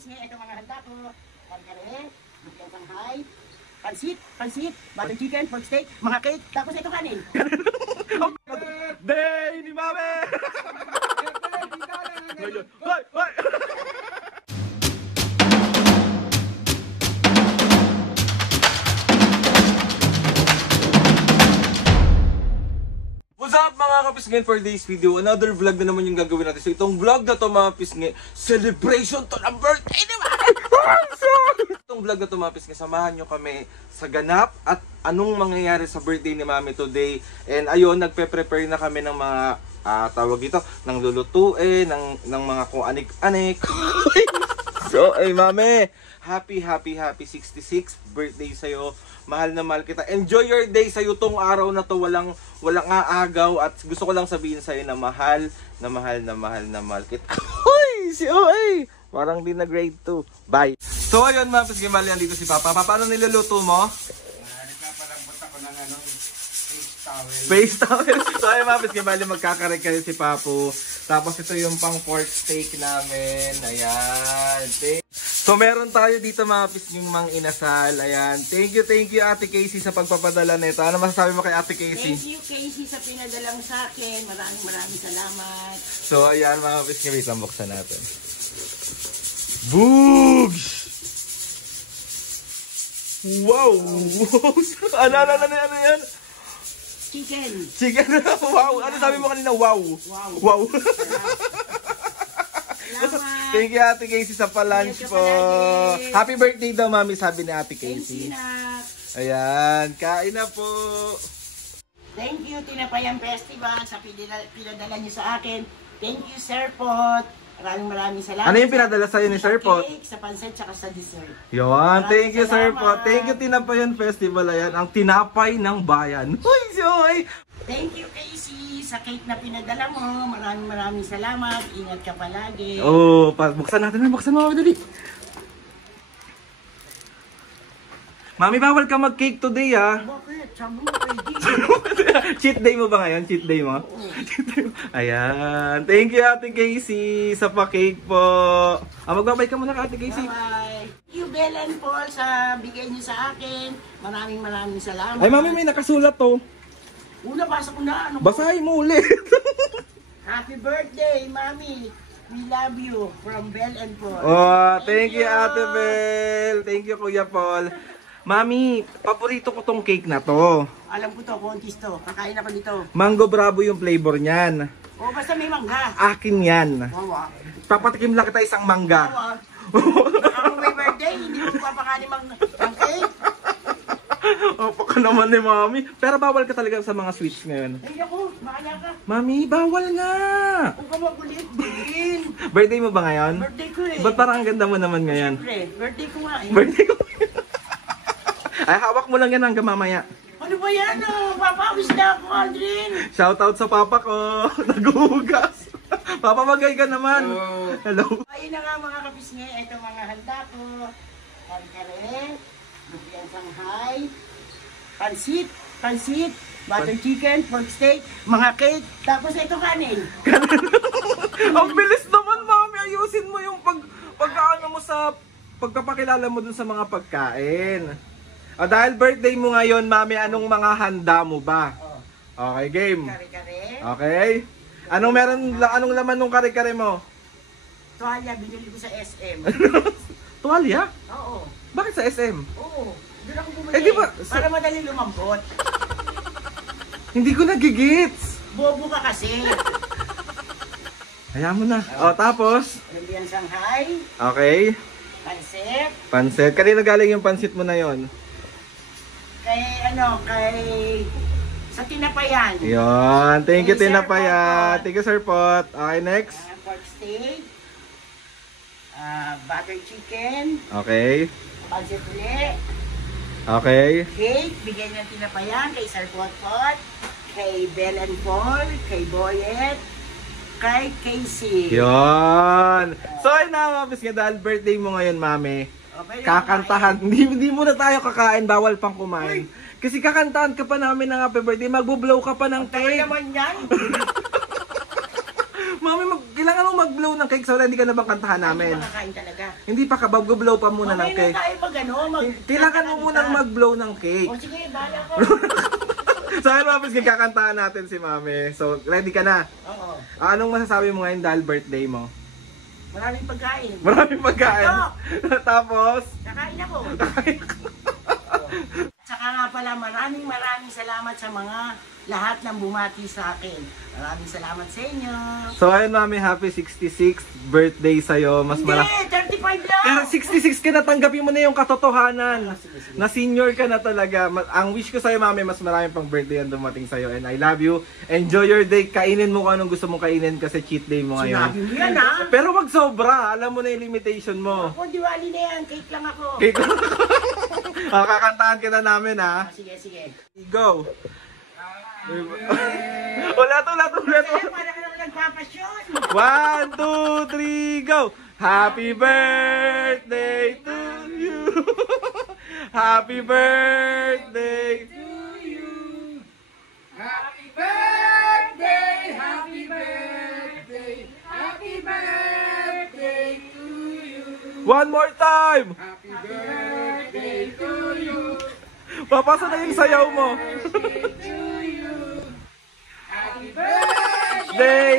pisngi, ito mga handa ko. Kare-kare, lupiang Shanghai, pansit, butter chicken, pork steak, mga cake, tapos ito kanin. Day ni Mami! Hoy! Hoy! What's up mga kapisngin, for this video, another vlog na naman yung gagawin natin. So itong vlog na to mga pisngin, celebration to ng birthday ni Mami! Itong vlog na to mga pisngin, samahan nyo kami sa ganap at anong mangyayari sa birthday ni Mami today. And ayun, nagpe-prepare na kami ng mga tawag dito, ng lulutuin, ng mga kung anik-anik. So, ay Mami, happy 66th birthday sa'yo. Mahal na mahal kita. Enjoy your day sa'yo tong araw na to. Walang aagaw. At gusto ko lang sabihin sa'yo na mahal kita. Uy! Si OA! Parang di na grade 2. Bye! So ayun mga pisgimali, andito si Papa. Papa, ano niluluto mo? Nagpapalambot ako ng Face towel. So ayun mga pisgimali, magkakarekare si Papu. Tapos ito yung pang pork steak namin. Ayan. So meron tayo dito mga pisnging mang inasal. Ayan. Thank you Ate Casey sa pagpapadala nito. Ano masasabi mo kay Ate Casey? Thank you Casey sa pinadala mo sa akin. Maraming salamat. So ayan mga pisnging, wait lang, buksan natin. Boogs! Wow! Ano yan? Chicken. Wow! Ano sabi mo kanina? Wow! Salamat. Thank you Ate Casey sa pa-lunch po. Happy birthday daw Mami, sabi ni Ate Casey. Ayan, kain na po. Thank you Tinapayang Festival sa pinadala niyo sa akin. Thank you Sir Pot. Maraming salamat. Ano yung pinadala sa'yo ni Sir Pot? Cake, sa pancit, tsaka sa dessert. Yun, thank you Sir Pot. Thank you Tinapayan Festival. Ayan, ang tinapay ng bayan. Uy, Joy! Thank you Casey sa cake na pinadala mo. Maraming salamat. Ingat ka palagi. Oh, buksan natin. Buksan mo, dali. Mami, bawal ka mag-cake today, ah. Bakit? Sabi mo kay Cheat day mo ba ngayon? Cheat day mo? Ayan. Thank you, Ate Casey, sa pa-cake po. Magbabay ka muna ka, Ate Casey. Bye-bye. Thank you, Bell and Paul, sa bigay niyo sa akin. Maraming salamat. Ay, Mami, may nakasulat to. Una, basa ko na. Basahin mo ulit. Happy birthday, Mami. We love you. From Bell and Paul. Oh, thank you, Ate Bell. Thank you, Kuya Paul. Mami, paborito ko tong cake na to. Alam ko to, kontis to. Kakain ako dito. Mango Bravo yung flavor niyan. O, basta may mangga. Akin yan. Wawa. Papatikim lang kita isang mangga. Wawa. Ako may birthday, hindi mo papakanin mang cake. Opo ka naman ni Mami. Pero bawal ka talaga sa mga sweets ngayon. Ay, ako, makaya ka. Mami, bawal nga. Huwag ka magulit, bilhin. Birthday mo ba ngayon? Birthday ko eh. Ba't parang ang ganda mo naman ngayon? Siyempre, birthday ko nga eh. Birthday ko. Ay, hawak mo lang yan hanggang mamaya. Ano ba yan? Papawis na ako, Aldrin. Shoutout sa papa ko. Naguhugas. Papa, magay ka naman. Hello. Ayun na nga mga kapisngi. Ito mga handa ko. Kare-kare, lupiang Shanghai, pansit, butter chicken, pork steak, mga cake, tapos ito kanin. Ang bilis naman, Mami. Ayusin mo yung pagkaano mo sa pagpapakilala mo dun sa mga pagkain. Dahil birthday mo ngayon, Mami, anong mga handa mo ba? Okay, game. Kare-kare. Okay. Anong laman ng kare-kare mo? Tuwalya, binili ko sa SM. Tuwalya? Oo. Bakit sa SM? Oo. Doon ako bumili. Eh, di ba? Para madali lumambot. Hindi ko nagigits. Bobo ka kasi. Hayaan mo na. Tapos? Lupiang Shanghai, Okay. Pansit. Kanino galing yung pansit mo na yon? Sa Tinapayan. Yon. Thank you, Sir Tinapayan. Pot. Thank you, Sir Pot. Okay, next. Pork steak, butter chicken, Okay. pansit ulit, Okay. cake, bigay ng Tinapayan kay Sir Pot, kay Bell and Paul, kay Boyet, kay Casey. Yon. So, ayun na, mabis nga dahil birthday mo ngayon, Mami. Kakantahan. Hindi muna tayo kakain. Bawal pang kumain. Kasi kakantahan ka pa namin ng happy birthday. Magbo-blow ka pa ng cake. naman yan. Mami, kailangan mo mag-blow ng cake? So, hindi ka na bang kantahan namin? Hindi makakain talaga. Hindi pa ka, mag-blow pa muna ng Okay cake. na tayo Kailangan mo munang mag-blow ng cake. O sige, bahala ko. So, ayun mga Pips, kakantahan natin si Mami. So, ready ka na? Oo. Anong masasabi mo ngayon dahil birthday mo? Maraming pagkain. Maraming pagkain. Ito. Tapos? Kakain ako. Tsaka nga pala, maraming salamat sa mga lahat ng bumati sa akin. Maraming salamat sa inyo. So, ayun Mami, happy 66th birthday sa'yo. Mas Hindi, 35 lang. Pero 66 ka na, tanggapin mo na yung katotohanan. Sige. Na senior ka na talaga. Ang wish ko sa'yo, Mami, mas marami pang birthday ang dumating sa'yo. And I love you. Enjoy your day. Kainin mo kung anong gusto mong kainin kasi cheat day mo ngayon. Sinabi mo yan, ha? Pero wag sobra. Alam mo na yung limitation mo. Ako, diwali na yan. Cake lang ako. Okay. Kakantahan ka na namin, ha? Sige. Go. Wala to. Kaya para ka naman nagpapasyon. 1, 2, 3, go! Happy birthday to you! Happy birthday to you! Happy birthday, happy birthday, happy birthday to you. One more time! Happy birthday to you. Papasa na yung sayaw mo! Happy birthday.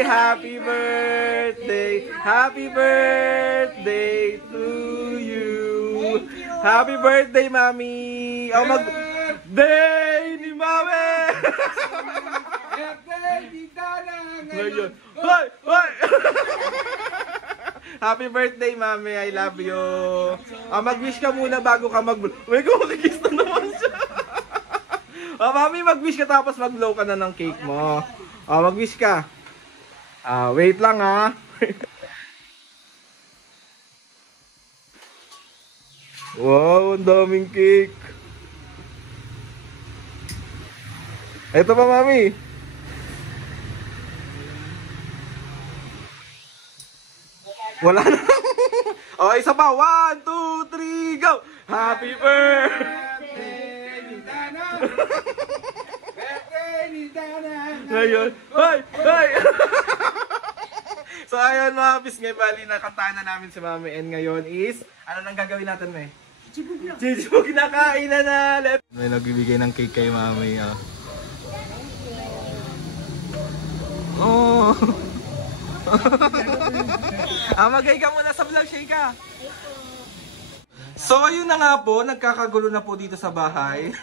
Happy birthday! Happy birthday to you! Happy birthday, Mami! Oh, day ni Mami! Birthday, di Dana. Ngayon. Hoy! Happy birthday, Mami. I love you. Mag-wish ka muna bago ka mag-blow. Uy, kumakikis na naman siya. Mami, mag-wish ka tapos mag-blow ka na ng cake mo. Mag-wish ka. Wait lang, ha. Wow, ang daming cake. Ito pa, Mami. Wala na. Isa pa. 1, 2, 3, go! Happy birthday! Birthday, di Dana. Birthday, di Dana. Ngayon. Hoy! So ayun mga Pips, ngayon bali nakantahan na namin si Mami. And ngayon is, ano nang gagawin natin, May? Chichibog na kain na. May nagbibigay ng cake kay Mami. Oh. Magay ka muna sa vlog, Sheika. So ayun na nga po, nagkakagulo na po dito sa bahay.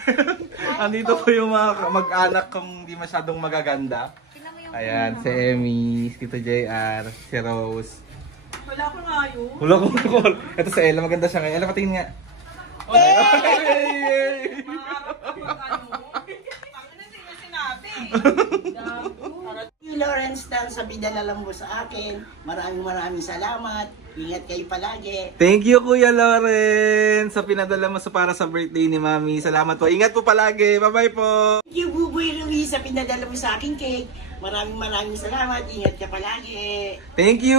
Andito po yung mga mag-anak kong di masyadong magaganda. Ayan, si Emmy, si Tito JR, si Rose. Wala ko nga yun. Wala kong call. Ito si Ella, maganda siya ngayon. Ella, patingin nga. Lawrence Dan sa pinadala mo sa akin. Maraming salamat. Ingat kayo palagi. Thank you, Kuya Loren, sa pinadala mo para sa birthday ni Mami. Salamat po. Ingat po palagi. Bye-bye po. Thank you, Buboy Luis, sa pinadala mo sa aking cake. Maraming salamat. Ingat ka palagi. Thank you,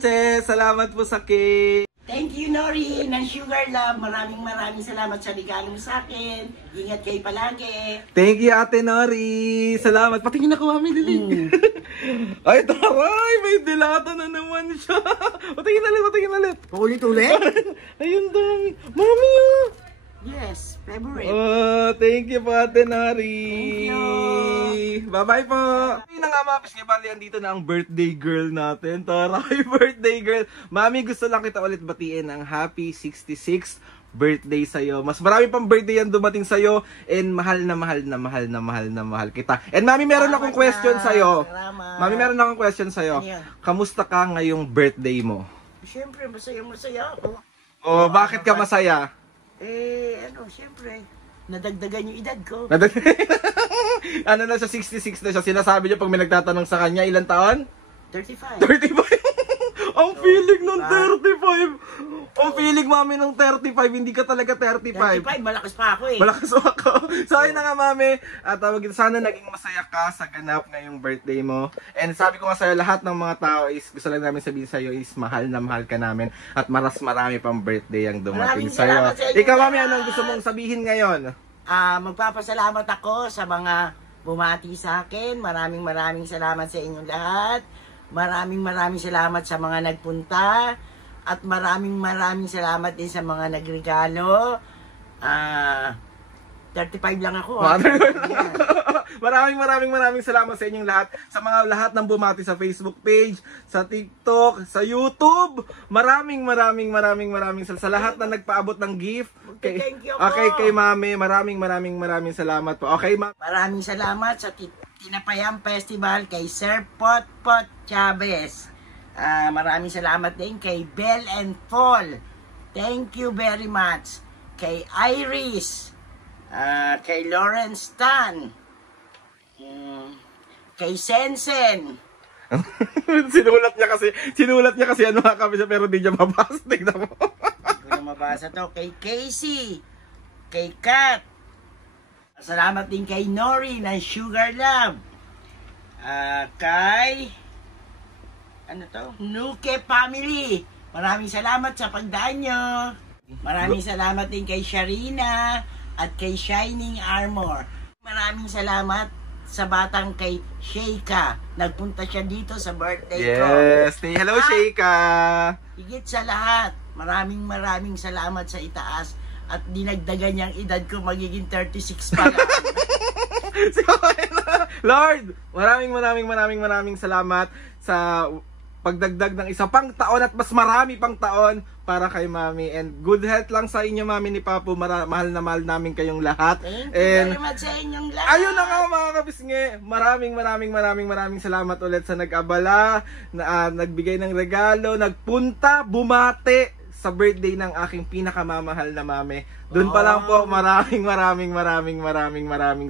Che. Salamat po sa cake. Thank you, Nori, ng Sugar Love. Maraming salamat sa regalo mo sa akin. Ingat kayo palagi. Thank you, Ate Nori. Salamat. Patingin ako, Mami. Dili. Ay, taray. May dilata na naman siya. Patingin ulit. Ulit-ulit? Ayun, dami. Mami, Yes, favorite. Thank you po, Ate Nori. Thank you. Bye-bye po. Ayun na nga mga Pips, bali andito na ang birthday girl natin. Taray, birthday girl. Mami, gusto lang kita ulit batiin ang happy 66th birthday sa'yo. Mas marami pang birthday yan dumating sa'yo. And mahal na kita. And Mami, meron akong question sa'yo. Salamat. Mami, meron akong question sa'yo. Ano yan? Kamusta ka ngayong birthday mo? Siyempre, masaya ako. Bakit ka masaya? Siyempre, nadagdagan yung edad ko. Ano na siya, 66 na siya. Sinasabi niya pag may nagtatanong sa kanya, ilang taon? 35. 35. Ang feeling ng 35. Ang feeling, Mami, ng 35. Hindi ka talaga 35. 35, malakas pa ako eh. Malakas ako. So, ayun na nga, Mami. At sana naging masaya ka sa ganap ngayong birthday mo. And sabi ko nga sa'yo, lahat ng mga tao is, gusto lang namin sabihin sa'yo is mahal na mahal ka namin. At marami pang birthday ang dumating Maraming sa'yo. salamat sa inyo Ikaw, Mami, lahat. anong gusto mong sabihin ngayon? Magpapasalamat ako sa mga bumati sa akin. Maraming salamat sa inyong lahat. maraming salamat sa mga nagpunta at maraming salamat din sa mga nagregalo. 35 lang ako. Maraming salamat sa inyong lahat. Sa mga lahat ng bumati sa Facebook page, sa TikTok, sa YouTube. Maraming sa lahat na nagpaabot ng gift. Thank you po. Okay, kay Mami, maraming salamat po. Okay, Ma'am. Maraming salamat sa Tinapayang Festival kay Sir Potpot Chavez. Maraming salamat din kay Bell and Paul. Thank you very much. Kay Iris. Kay Lawrence Tan. Kay Sensen. sinulat niya kasi ano nga kami siya pero di niya mabasa. Tignan mo. Hindi ko na mabasa to. Kay Casey. Kay Kat. Salamat din kay Nori ng Sugar Love. Kay ano to? Nuke Family. Maraming salamat sa pagdaan nyo. Maraming salamat din kay Sharina at kay Shining Armor. Maraming salamat sa batang kay Sheika. Nagpunta siya dito sa birthday ko. Yes. Hello, Sheika. Higit sa lahat, maraming salamat sa itaas at dinagdagan niyang edad ko magiging 36 pa lang. Lord, maraming salamat sa pagdagdag ng isa pang taon at mas marami pang taon para kay Mami, and good health lang sa inyo, Mami ni Papo. Mahal na mahal namin kayong lahat. Thank you and very much sa inyong lahat. ayun na nga mga kapisngi, maraming salamat ulit sa nag-abala, nagbigay ng regalo, nagpunta, bumate sa birthday ng aking pinakamamahal na Mami. Doon pa lang po, maraming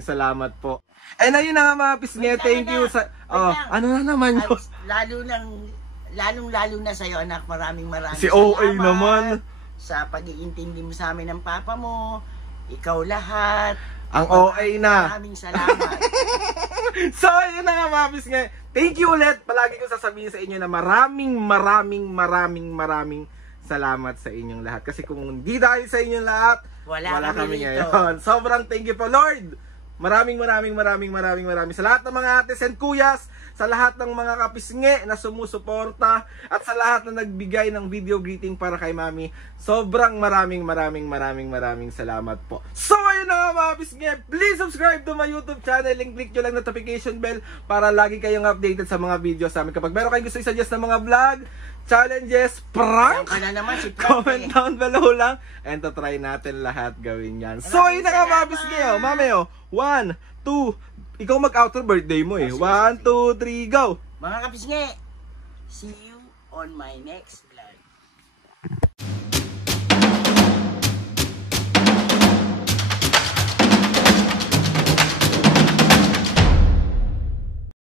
salamat po. And ayun na nga mga pisngi, thank you sa... ano na naman yun? Lalong-lalo na sa'yo, anak. Maraming Si salamat. OA naman. Sa pag-iintindi mo sa amin ng papa mo. Ikaw lahat. Ang OA na. Maraming salamat. So, yun na nga mga pisngi. Thank you ulit. Palagi ko sasabihin sa inyo na maraming salamat sa inyong lahat. Kasi kung hindi dahil sa inyong lahat, wala kami ngayon. Sobrang thank you po, Lord. Maraming sa lahat ng mga ates and kuyas, sa lahat ng mga kapisngi na sumusuporta, at sa lahat na nagbigay ng video greeting para kay Mami. Sobrang maraming salamat po. So ayun na mga kapisngi, please subscribe to my YouTube channel and click nyo lang notification bell para lagi kayong updated sa mga videos namin. Kapag meron kayong gusto i-suggest ng mga vlog, challenges, prank, comment down below lang, and to try natin lahat gawin yan. So ayun na nga mga kapisngi, Mami, 1, 2, ikaw mag-outro, birthday mo eh. 1, 2, 3, go! Mga kapisngi, see you on my next